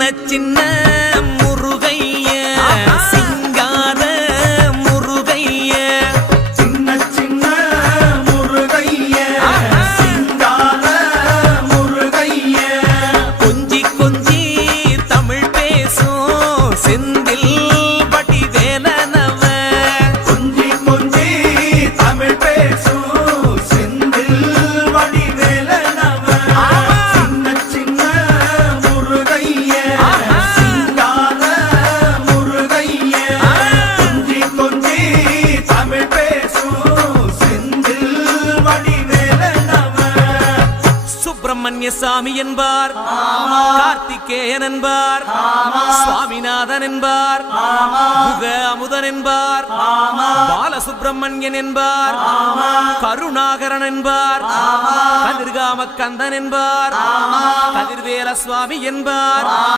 சின்ன முருகைய சிங்கார முருகைய சின்ன முருகைய சிங்கார முருகைய கொஞ்சி கொஞ்சி தமிழ் பேசும் செந்தில் வடிவேலனவ கொஞ்சி கொஞ்சி தமிழ் பேசும் செந்தில் வடிவேலனவ சின்ன முருகைய சிங்கார முருகைய கொஞ்சி கொஞ்சி தமிழ் பேசும் செந்தில் வடிவேலனவ சுப்பிரமணிய சாமி என்பார், கார்த்திகேயன் என்பார், சுவாமிநாதன் என்பார், முக அமுதன் என்பார், பாலசுப்பிரமணியன் என்பார், கருணாகரன் என்பார், கதிர்காம கந்தன் என்பார், கதிர்வேல சுவாமி என்பார்.